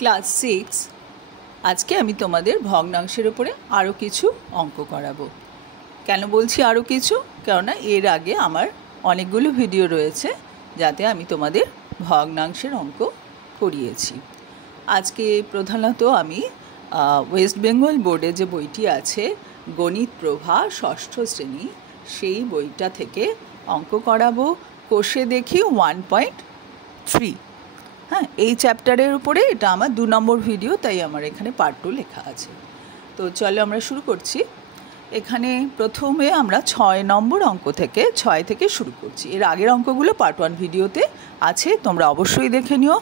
Class 6 আজকে আমি তোমাদের ভগ্নাংশের উপরে আরও কিছু অঙ্ক করাবো। কেন বলছি আরও কিছু? কেননা এর আগে আমার অনেকগুলো ভিডিও রয়েছে যাতে আমি তোমাদের ভগ্নাংশের অঙ্ক করিয়েছি। আজকে প্রধানত আমি ওয়েস্ট বেঙ্গল বোর্ডে যে বইটি আছে গণিত প্রভা ষষ্ঠ শ্রেণী, সেই বইটা থেকে অঙ্ক করাবো। কোষে দেখি 1.3। হ্যাঁ, এই চ্যাপ্টারের উপরে এটা আমার 2 নম্বর ভিডিও, তাই আমার এখানে পার্ট 2 লেখা আছে। তো চলো আমরা শুরু করছি। এখানে প্রথমে আমরা 6 নম্বর অঙ্ক থেকে 6 থেকে শুরু করছি। এর আগের অঙ্কগুলো পার্ট 1 ভিডিওতে আছে, তোমরা অবশ্যই দেখে নিও।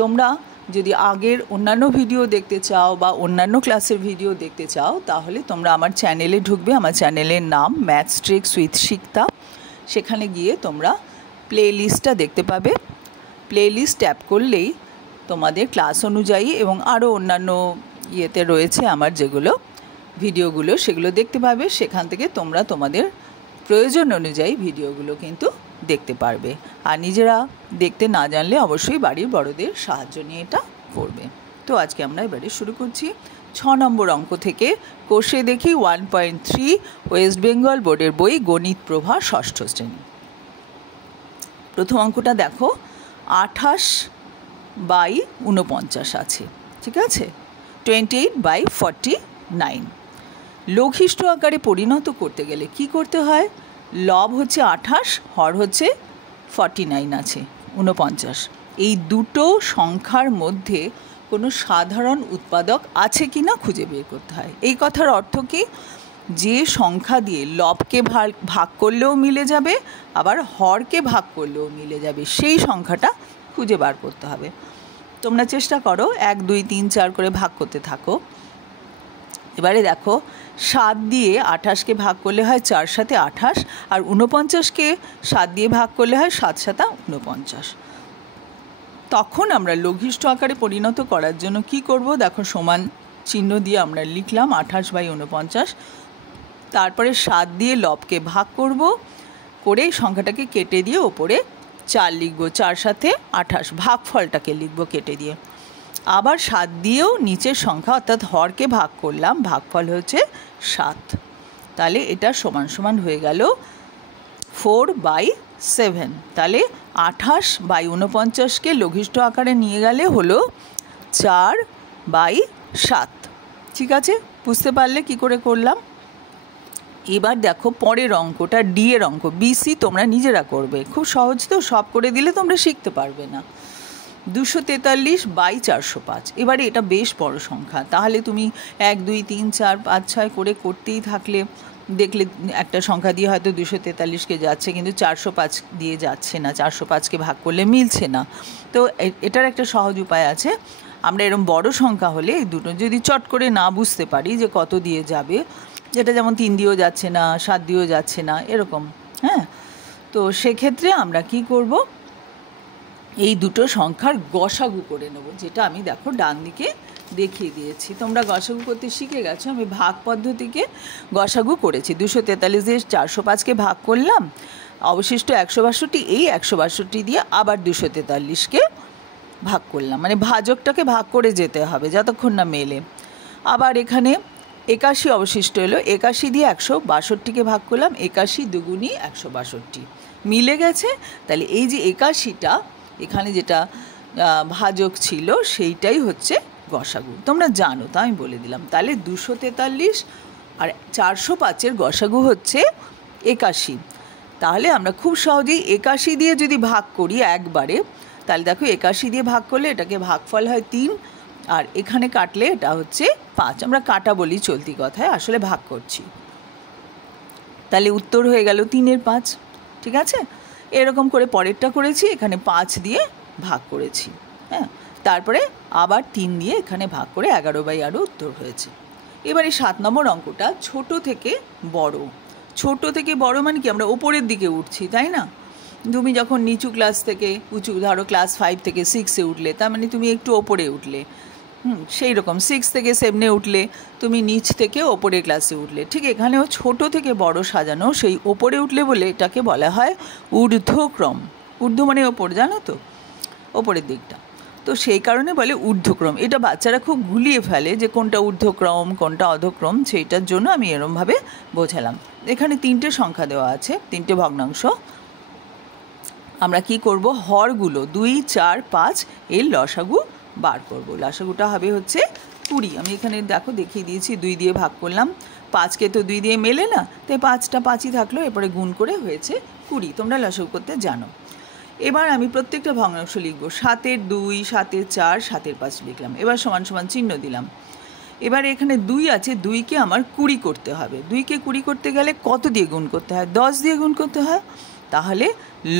তোমরা যদি আগের অন্যান্য ভিডিও দেখতে চাও বা অন্যান্য ক্লাসের ভিডিও দেখতে চাও, তাহলে তোমরা আমার চ্যানেলে ঢুকবে। আমার চ্যানেলের নাম ম্যাথস ট্রিক্স উইথ শিকতা। সেখানে গিয়ে তোমরা প্লে লিস্টটা দেখতে পাবে। প্লে লিস্ট ট্যাপ করলেই তোমাদের ক্লাস অনুযায়ী এবং আরও অন্যান্য ইয়েতে রয়েছে আমার যেগুলো ভিডিওগুলো, সেগুলো দেখতে পাবে। সেখান থেকে তোমরা তোমাদের প্রয়োজন অনুযায়ী ভিডিওগুলো কিন্তু দেখতে পারবে। আর নিজেরা দেখতে না জানলে অবশ্যই বাড়ির বড়দের সাহায্য নিয়ে এটা করবে। তো আজকে আমরা এবারে শুরু করছি 6 নম্বর অঙ্ক থেকে। কোষে দেখি 1.3 ওয়েস্ট বেঙ্গল বোর্ডের বই গণিত প্রভা ষষ্ঠ শ্রেণী। প্রথম অঙ্কটা দেখো, 28/49 আছে, ঠিক আছে। 28/49 লঘিষ্ঠ আকারে পরিণত করতে গেলে কি করতে হয়? লব হচ্ছে 28, হর হচ্ছে 49 আছে 49। এই দুটো সংখ্যার মধ্যে কোনো সাধারণ উৎপাদক আছে কি না খুঁজে বের করতে হয়। এই কথার অর্থ কি? যে সংখ্যা দিয়ে লবকে ভাগ করলেও মিলে যাবে, আবার হরকে ভাগ করলেও মিলে যাবে, সেই সংখ্যাটা খুঁজে বার করতে হবে। তোমরা চেষ্টা করো 1 2 3 4 করে ভাগ করতে থাকো। এবারে দেখো, 7 দিয়ে 28কে ভাগ করলে হয় 4 7 28, আর 49কে 7 দিয়ে ভাগ করলে হয় 7 7 49। তখন আমরা লঘিষ্ঠ আকারে পরিণত করার জন্য কি করব? দেখো, সমান চিহ্ন দিয়ে আমরা লিখলাম 28/49। তারপরে 7 দিয়ে লবকে ভাগ করব, করে সংখ্যাটাকে কেটে দিয়ে ওপরে 4 লিখব। 4 7 28 ভাগফলটাকে লিখব কেটে দিয়ে। আবার 7 দিয়েও নিচের সংখ্যা অর্থাৎ হরকে ভাগ করলাম, ভাগফল হচ্ছে 7। তাহলে এটা সমান সমান হয়ে গেল 4/7। তাহলে 28/49কে লঘিষ্ঠ আকারে নিয়ে গেলে হলো 4/7। ঠিক আছে, বুঝতে পারলে কি করে করলাম? এবার দেখো পরের অঙ্কটা, ডি এর অঙ্ক। বিসি তোমরা নিজেরা করবে, খুব সহজ তো, সব করে দিলে তোমরা শিখতে পারবে না। 243/405। এবারে এটা বেশ বড় সংখ্যা, তাহলে তুমি 1 2 3 4 5 6 করে করতেই থাকলে দেখলে একটা সংখ্যা দিয়ে হয়তো 243কে যাচ্ছে, কিন্তু 405 দিয়ে যাচ্ছে না, 405কে ভাগ করলে মিলছে না। তো এটার একটা সহজ উপায় আছে। আমরা এরকম বড় সংখ্যা হলে এই দুটো যদি চট করে না বুঝতে পারি যে কত দিয়ে যাবে, যেটা যেমন 3 দিয়েও যাচ্ছে না, 7 দিয়েও যাচ্ছে না, এরকম, হ্যাঁ, তো সেক্ষেত্রে আমরা কি করব? এই দুটো সংখ্যার গসাগু করে নেব, যেটা আমি দেখো ডান দিকে দেখিয়ে দিয়েছি। তোমরা গসাগু করতে শিখে গেছো। আমি ভাগ পদ্ধতিকে গসাগু করেছি। 243 দিয়ে 405কে ভাগ করলাম, অবশিষ্ট 162, এই 162 দিয়ে আবার 243কে ভাগ করলাম, মানে ভাজকটাকে ভাগ করে যেতে হবে যতক্ষণ না মেলে। আবার এখানে 81 অবশিষ্ট এলো, 81 দিয়ে 162কে ভাগ করলাম, 81 2 162 মিলে গেছে। তাহলে এই যে 81টা এখানে যেটা ভাজক ছিল সেইটাই হচ্ছে গসাগু। তোমরা জানো, তা আমি বলে দিলাম। তাহলে 243 আর 405-এর গসাগু হচ্ছে 81। তাহলে আমরা খুব সহজেই 81 দিয়ে যদি ভাগ করি একবারে, তাহলে দেখো 81 দিয়ে ভাগ করলে এটাকে ভাগফল হয় 3, আর এখানে কাটলে এটা হচ্ছে 5। আমরা কাটা বলি চলতি কথায়, আসলে ভাগ করছি। তাহলে উত্তর হয়ে গেল 3-এর 5। ঠিক আছে, এরকম করে পরেরটা করেছি, এখানে 5 দিয়ে ভাগ করেছি, হ্যাঁ, তারপরে আবার 3 দিয়ে এখানে ভাগ করে 11/12 উত্তর হয়েছে। এবারে 7 নম্বর অঙ্কটা, ছোট থেকে বড়। ছোট থেকে বড় মানে কি? আমরা ওপরের দিকে উঠছি, তাই না? তুমি যখন নিচু ক্লাস থেকে উঁচু, ধরো ক্লাস 5 থেকে 6-এ উঠলে, তার মানে তুমি একটু ওপরে উঠলে। সেই রকম 6 থেকে 7-এ উঠলে তুমি নিচ থেকে ওপরের ক্লাসে উঠলে। ঠিক এখানেও ছোট থেকে বড় সাজানো, সেই ওপরে উঠলে বলে এটাকে বলা হয় ঊর্ধ্বক্রম। ঊর্ধ্ব মানে ওপর, জানো তো, ওপরের দিকটা। তো সেই কারণে বলে ঊর্ধ্বক্রম। এটা বাচ্চারা খুব গুলিয়ে ফেলে যে কোনটা ঊর্ধ্বক্রম কোনটা অধক্রম, সেইটার জন্য আমি এরমভাবে বোঝালাম। এখানে 3টে সংখ্যা দেওয়া আছে, 3টে ভগ্নাংশ। আমরা কি করব, হরগুলো 2, 4, 5 এর লসাগু বার করব। লসাগুটা হবে হচ্ছে 20। আমি এখানে দেখো দেখিয়ে দিয়েছি, 2 দিয়ে ভাগ করলাম, 5কে তো 2 দিয়ে মেলে না, তাই 5টা 5ই থাকলো, এরপরে গুণ করে হয়েছে 20। তোমরা লসাগু করতে জানো। এবার আমি প্রত্যেকটা ভগ্নাংশ লিখব। 7-এর 2, 7-এর 4, 7-এর 5 লিখলাম। এবার সমান সমান চিহ্ন দিলাম। এবার এখানে 2 আছে, 2কে আমার 20 করতে হবে। 2কে 20 করতে গেলে কত দিয়ে গুণ করতে হয়? 10 দিয়ে গুণ করতে হয়। তাহলে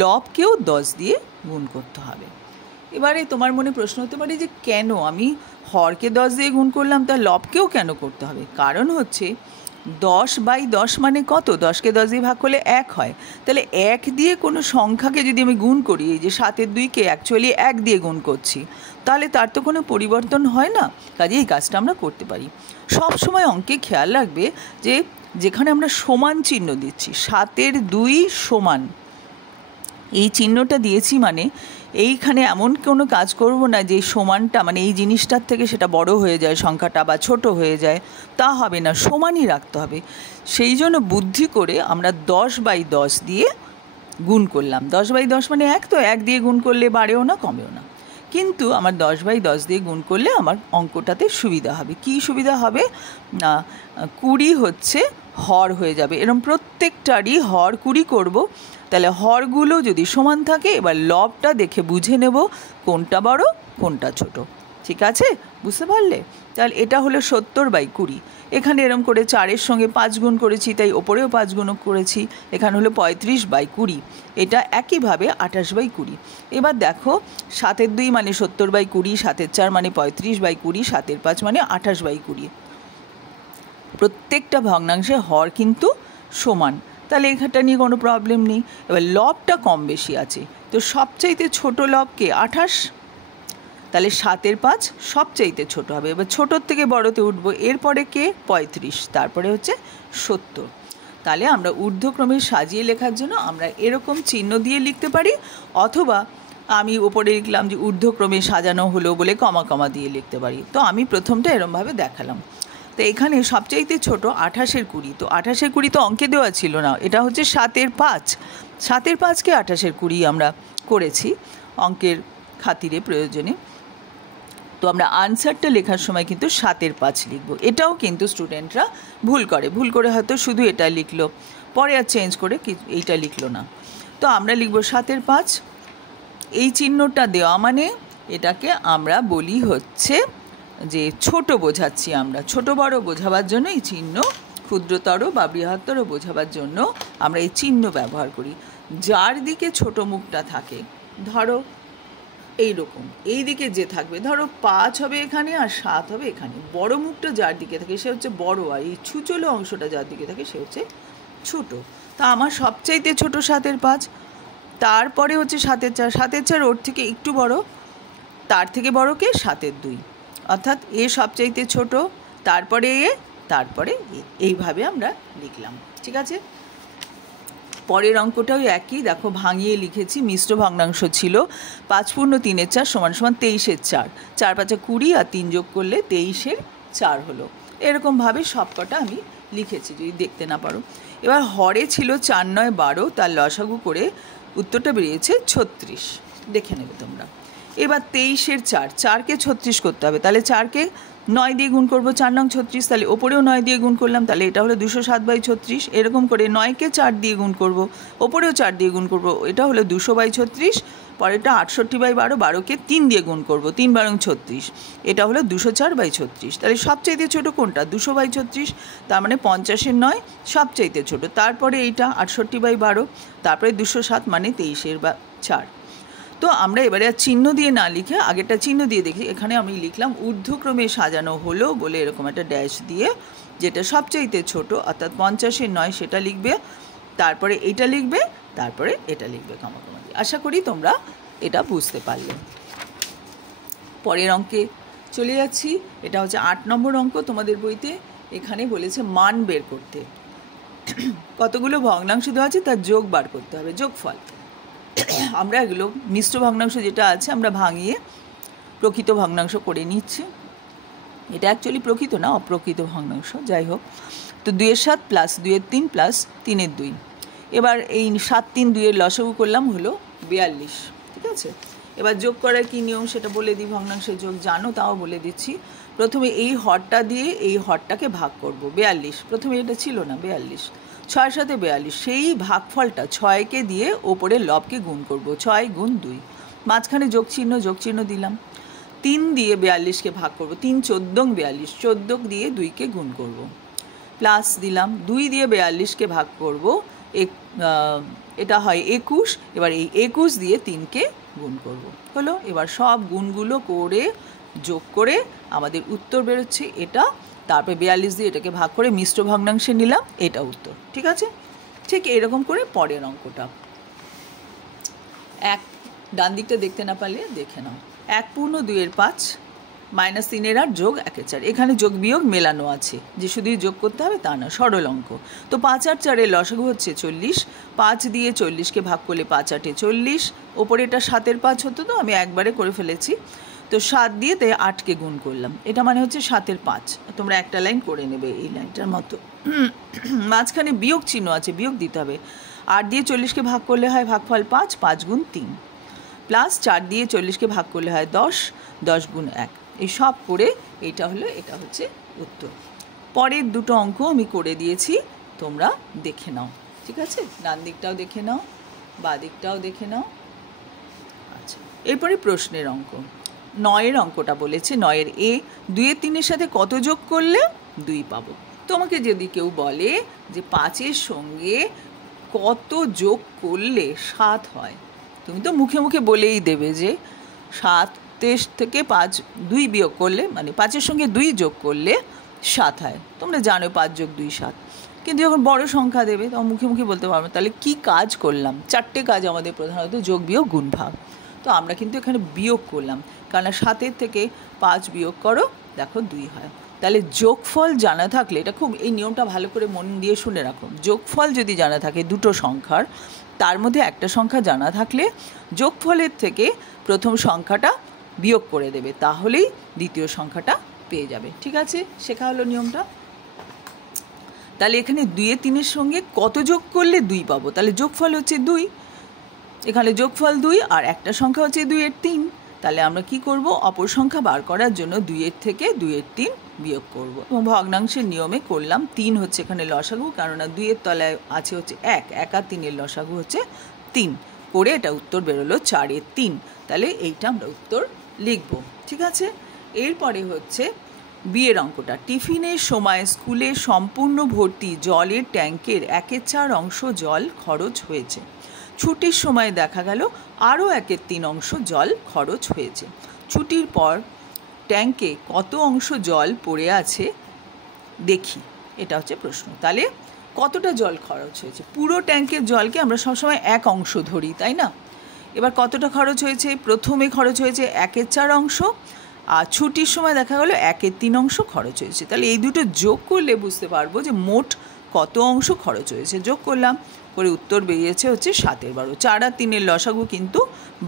লবকেও 10 দিয়ে গুণ করতে হবে। এবারে তোমার মনে প্রশ্ন হতে পারে যে কেন আমি হরকে 10 দিয়ে গুণ করলাম, তা লবকেও কেন করতে হবে? কারণ হচ্ছে 10/10 মানে কত? 10কে 10 দিয়ে ভাগ করলে 1 হয়। তাহলে 1 দিয়ে কোনো সংখ্যাকে যদি আমি গুণ করি, এই যে 7-এর 2কে অ্যাকচুয়ালি 1 দিয়ে গুণ করছি, তাহলে তার তো কোনো পরিবর্তন হয় না। কাজে এই কাজটা আমরা করতে পারি। সব সময় অঙ্কে খেয়াল রাখবে যে যেখানে আমরা সমান চিহ্ন দিচ্ছি, 7-এর 2 সমান, এই চিহ্নটা দিয়েছি মানে এইখানে এমন কোনো কাজ করব না যে সমানটা মানে এই জিনিসটার থেকে সেটা বড় হয়ে যায় সংখ্যাটা বা ছোট হয়ে যায়, তা হবে না, সমানই রাখতে হবে। সেই জন্য বুদ্ধি করে আমরা 10/10 দিয়ে গুণ করলাম। 10/10 মানে 1, তো 1 দিয়ে গুণ করলে বাড়েও না কমেও না। কিন্তু আমার 10/10 দিয়ে গুণ করলে আমার অঙ্কটাতে সুবিধা হবে। কি সুবিধা হবে না, 20 হচ্ছে হর হয়ে যাবে। এরকম প্রত্যেকটারই হর 20 করব। তাহলে হরগুলো যদি সমান থাকে, এবার লবটা দেখে বুঝে নেব কোনটা বড় কোনটা ছোট। ঠিক আছে, বুঝতে পারলে? তাহলে এটা হলো 70/20। এখানে এরম করে 4-এর সঙ্গে 5 গুণ করেছি, তাই ওপরেও 5 গুণ করেছি। এখানে হলো 35/20। এটা একইভাবে 28/20। এবার দেখো 7-এর 2 মানে 70/20, 7-এর 4 মানে 35/20, 7-এর 5 মানে 28/20। প্রত্যেকটা ভগ্নাংশে হর কিন্তু সমান, তাহলে এখানটা নিয়ে কোনো প্রবলেম নেই। এবার লবটা কম বেশি আছে, তো সবচাইতে ছোট লবকে 28, তাহলে 7-এর 5 সবচাইতে ছোট হবে। এবার ছোটোর থেকে বড়তে উঠবো, এরপরে কে? 35, তারপরে হচ্ছে 70। তাহলে আমরা ঊর্ধ্বক্রমে সাজিয়ে লেখার জন্য আমরা এরকম চিহ্ন দিয়ে লিখতে পারি, অথবা আমি ওপরে লিখলাম যে ঊর্ধ্বক্রমে সাজানো হলো বলে কমা কমা দিয়ে লিখতে পারি। তো আমি প্রথমটা এরমভাবে দেখালাম। তো এখানে সবচাইতে ছোট 28-এর 20, তো 28-এর 20 তো অঙ্কে দেওয়া ছিল না, এটা হচ্ছে 7-এর 5। 7-এর 5কে 28-এর 20 আমরা করেছি অঙ্কের খাতিরে প্রয়োজনে। তো আমরা আনসারটা লেখার সময় কিন্তু 7-এর 5 লিখব। এটাও কিন্তু স্টুডেন্টরা ভুল করে হয়তো শুধু এটা লিখলো, পরে আর চেঞ্জ করে এইটা লিখলো না। তো আমরা লিখব 7-এর 5। এই চিহ্নটা দেওয়া মানে এটাকে আমরা বলি হচ্ছে যে ছোট বোঝাচ্ছি আমরা, ছোট বড় বোঝাবার জন্য এই চিহ্ন, ক্ষুদ্রতর বা বৃহত্তর বোঝাবার জন্য আমরা এই চিহ্ন ব্যবহার করি। যার দিকে ছোট মুখটা থাকে, ধরো এইরকম, এই দিকে যে থাকবে, ধরো 5 হবে এখানে আর 7 হবে এখানে, বড় মুখটা যার দিকে থাকে সে হচ্ছে বড়, আর এই ছুচলো অংশটা যার দিকে থাকে সে হচ্ছে ছোট। তা আমার সবচাইতে ছোট 7-এর 5, তারপরে হচ্ছে 7-এর 4, 7-এর 4 ওর থেকে একটু বড়, তার থেকে বড় কে? 7-এর 2, অর্থাৎ এ সবচাইতে ছোট, তারপরে এ, তারপরে এ, এইভাবে আমরা লিখলাম। ঠিক আছে, পরের অঙ্কটাও একই, দেখো ভাঙিয়ে লিখেছি। মিশ্র ভগ্নাংশ ছিল 5×3 = 4 = 23-এর 4, 4×5 = 20 আর 3 যোগ করলে 23-এর 4 হলো। এরকমভাবে সবকটা আমি লিখেছি, যদি দেখতে না পারো। এবার হরে ছিল 4, 9, 12, তার লসাগু করে উত্তরটা বেরিয়েছে 36, দেখে নেবে তোমরা। এবার 23-এর 4, 4কে 36 করতে হবে, তাহলে 4কে 9 দিয়ে গুণ করবো, 4 নং 36, তাহলে ওপরেও 9 দিয়ে গুণ করলাম, তাহলে এটা হলো 207/36। এরকম করে 9কে 4 দিয়ে গুণ করব, ওপরেও 4 দিয়ে গুণ করব, এটা হলো 200/36। পরেরটা 68/12, 12কে 3 দিয়ে গুণ করব, 3 বারং 36, এটা হলো 204/36। তাহলে সবচাইতে ছোটো কোনটা? 200/36, তার মানে 50-এর 9 সবচাইতে ছোটো। তারপরে এইটা 68/12, তারপরে 207 মানে 23-এর 4। তো আমরা এবারে আর চিহ্ন দিয়ে না লিখে আগেরটা চিহ্ন দিয়ে দেখি। এখানে আমি লিখলাম ঊর্ধ্বক্রমে সাজানো হলো বলে এরকম একটা ড্যাশ দিয়ে, যেটা সবচাইতে ছোট অর্থাৎ 50-এর 9 সেটা লিখবে, তারপরে এটা লিখবে, তারপরে এটা লিখবে কমা কমা দিয়ে। আশা করি তোমরা এটা বুঝতে পারলে। পরের অঙ্কে চলে যাচ্ছি। এটা হচ্ছে 8 নম্বর অঙ্ক তোমাদের বইতে। এখানে বলেছে মান বের করতে। কতগুলো ভগ্নাংশ দেওয়া আছে তার যোগ বার করতে হবে, যোগফল। আমরা এগুলো মিশ্র ভগ্নাংশ যেটা আছে আমরা ভাঙিয়ে প্রকৃত ভগ্নাংশ করে নিচ্ছি। এটা অ্যাকচুয়ালি প্রকৃত না, অপ্রকৃত ভগ্নাংশ, যাই হোক। তো 2-এর 7 প্লাস 2-এর 3 প্লাস 3-এর 2। এবার এই 7, 3, 2-এর লসাগু করলাম হলো 42, ঠিক আছে। এবার যোগ করার কী নিয়ম সেটা বলে দিই, ভগ্নাংশের যোগ জানো তাও বলে দিচ্ছি। প্রথমে এই হরটা দিয়ে এই হরটাকে ভাগ করব, 42, প্রথমে এটা ছিল না 42, 6 × 7 42, সেই ভাগফলটা 6কে দিয়ে ওপরে লবকে গুণ করব, 6 × 2, মাঝখানে যোগ চিহ্ন দিলাম। 3 দিয়ে 42কে ভাগ করব, 3 × 14 42, 14 দিয়ে 2কে গুণ করব, প্লাস দিলাম 2 দিয়ে 42কে ভাগ করব, এটা হয় 21, এবার এই 21 দিয়ে 3কে গুণ করব, হলো। এবার সব গুণগুলো করে যোগ করে আমাদের উত্তর বেরোচ্ছে এটা। তারপরে 42 দিয়ে এটাকে ভাগ করে মিশ্র ভগ্নাংশে নিলাম, এটা উত্তর, ঠিক আছে। ঠিক এরকম করে পরের অঙ্কটা, ডান দিকটা দেখতে না পারলে দেখে নাও। 1 পূর্ণ 2-এর 5 মাইনাস 3-এর 8 যোগ 1-এর 4, এখানে যোগ বিয়োগ মেলানো আছে, যে শুধুই যোগ করতে হবে তা না, সরল অঙ্ক। তো 5 আর 4-এর লসাগু হচ্ছে 40, 5 দিয়ে 40কে ভাগ করলে 5 × 8 = 40, ওপরে এটা 7-এর 5 হতো, তো আমি একবারে করে ফেলেছি। তো 7 দিয়ে তাই 8কে গুণ করলাম, এটা মানে হচ্ছে 7-এর 5, তোমরা একটা লাইন করে নেবে এই লাইনটার মতো। মাঝখানে বিয়োগ চিহ্ন আছে, বিয়োগ দিতে হবে। 8 দিয়ে 40কে ভাগ করলে হয় ভাগফল 5, 5 × 3, প্লাস 4 দিয়ে 40কে ভাগ করলে হয় 10, 10 × 1, এই সব করে এটা হচ্ছে উত্তর। পরের দুটো অঙ্ক আমি করে দিয়েছি, তোমরা দেখে নাও, ঠিক আছে। ডান দিকটাও দেখে নাও, বাঁ দিকটাও দেখে নাও। আচ্ছা, এরপরে প্রশ্নের অঙ্ক 9-এর অঙ্কটা বলেছে। 9-এর এ, 2-এর 3-এর সাথে কত যোগ করলে 2 পাবো। তোমাকে যদি কেউ বলে যে 5-এর সঙ্গে কত যোগ করলে 7 হয়, তুমি তো মুখে মুখে বলেই দেবে যে 7 থেকে 5 2 বিয়োগ করলে, মানে 5-এর সঙ্গে 2 যোগ করলে 7 হয়। তোমরা জানো 5 + 2 = 7, কিন্তু যখন বড় সংখ্যা দেবে তখন মুখে মুখে বলতে পারবো। তাহলে কি কাজ করলাম? 4টে কাজ আমাদের প্রধানত, যোগ বিয়োগ গুণ ভাগ। তো আমরা কিন্তু এখানে বিয়োগ করলাম, কারণ 7-এর থেকে 5 বিয়োগ করো, দেখো 2 হয়। তাহলে যোগফল জানা থাকলে, এটা খুব, এই নিয়মটা ভালো করে মন দিয়ে শুনে রাখো, যোগফল যদি জানা থাকে দুটো সংখ্যার, তার মধ্যে একটা সংখ্যা জানা থাকলে যোগফলের থেকে প্রথম সংখ্যাটা বিয়োগ করে দেবে, তাহলেই দ্বিতীয় সংখ্যাটা পেয়ে যাবে, ঠিক আছে। শেখা হলো নিয়মটা। তাহলে এখানে 2-এর 3-এর সঙ্গে কত যোগ করলে 2 পাবো, তাহলে যোগফল হচ্ছে 2, এখানে যোগফল 2 আর একটা সংখ্যা হচ্ছে 2-এর 3। তাহলে আমরা কি করব, অপর সংখ্যা বার করার জন্য 2-এর থেকে 2-এর 3 বিয়োগ করব, এবং ভগ্নাংশের নিয়মে করলাম। 3 হচ্ছে এখানে লসাগু, কেননা 2-এর তলায় আছে হচ্ছে 1, 1 আর 3-এর লসাগু হচ্ছে 3, করে এটা উত্তর বেরোলো 4-এর 3। তাহলে এইটা আমরা উত্তর লিখব, ঠিক আছে। এরপরে হচ্ছে বিয়ের অঙ্কটা। টিফিনের সময় স্কুলে সম্পূর্ণ ভর্তি জলের ট্যাঙ্কের 1/4 অংশ জল খরচ হয়েছে। ছুটির সময় দেখা গেল আরও 1/3 অংশ জল খরচ হয়েছে। ছুটির পর ট্যাঙ্কে কত অংশ জল পড়ে আছে দেখি, এটা হচ্ছে প্রশ্ন। তাহলে কতটা জল খরচ হয়েছে? পুরো ট্যাঙ্কের জলকে আমরা সবসময় 1 অংশ ধরি, তাই না? এবার কতটা খরচ হয়েছে? প্রথমে খরচ হয়েছে 1/4 অংশ, আর ছুটির সময় দেখা গেলো 1/3 অংশ খরচ হয়েছে। তাহলে এই দুটো যোগ করলে বুঝতে পারবো যে মোট কত অংশ খরচ হয়েছে। যোগ করলাম, করে উত্তর বেরিয়েছে হচ্ছে 7-এর 12। 4 আর 3-এর লসাগু কিন্তু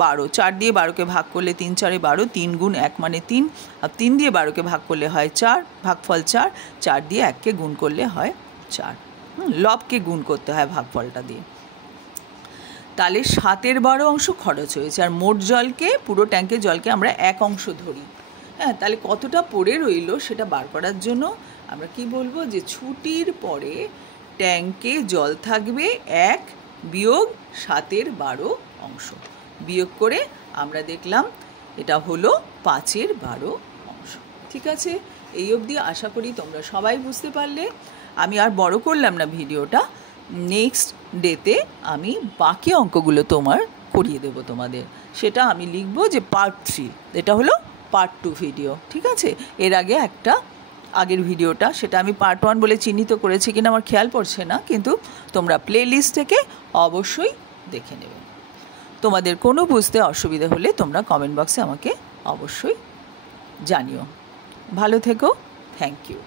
12, 4 দিয়ে 12কে ভাগ করলে 3 × 4 = 12, 3 × 1 মানে 3, আর 3 দিয়ে 12কে ভাগ করলে হয় 4, ভাগফল 4, 4 দিয়ে 1কে গুণ করলে হয় 4, লবকে গুণ করতে হয় ভাগফলটা দিয়ে। তাহলে 7-এর 12 অংশ খরচ হয়েছে, আর মোট জলকে, পুরো ট্যাঙ্কের জলকে আমরা 1 অংশ ধরি। হ্যাঁ, তাহলে কতটা পড়ে রইল সেটা বার করার জন্য আমরা কি বলবো, যে ছুটির পরে ট্যাঙ্কে জল থাকবে 1 বিয়োগ 7-এর 12 অংশ, বিয়োগ করে আমরা দেখলাম এটা হলো 5-এর 12 অংশ, ঠিক আছে। এই অবধি আশা করি তোমরা সবাই বুঝতে পারলে। আমি আর বড় করলাম না ভিডিওটা, নেক্সট ডেতে আমি বাকি অঙ্কগুলো করিয়ে দেবো তোমাদের। সেটা আমি লিখবো যে পার্ট 3, এটা হলো পার্ট 2 ভিডিও, ঠিক আছে। এর আগে আগের ভিডিওটা, সেটা আমি পার্ট 1 বলে চিহ্নিত করেছি কিনা আমার খেয়াল পড়ছে না, কিন্তু তোমরা প্লে লিস্ট থেকে অবশ্যই দেখে নেবে। তোমাদের কোনো বুঝতে অসুবিধা হলে তোমরা কমেন্ট বক্সে আমাকে অবশ্যই জানিও। ভালো থেকো, থ্যাংক ইউ।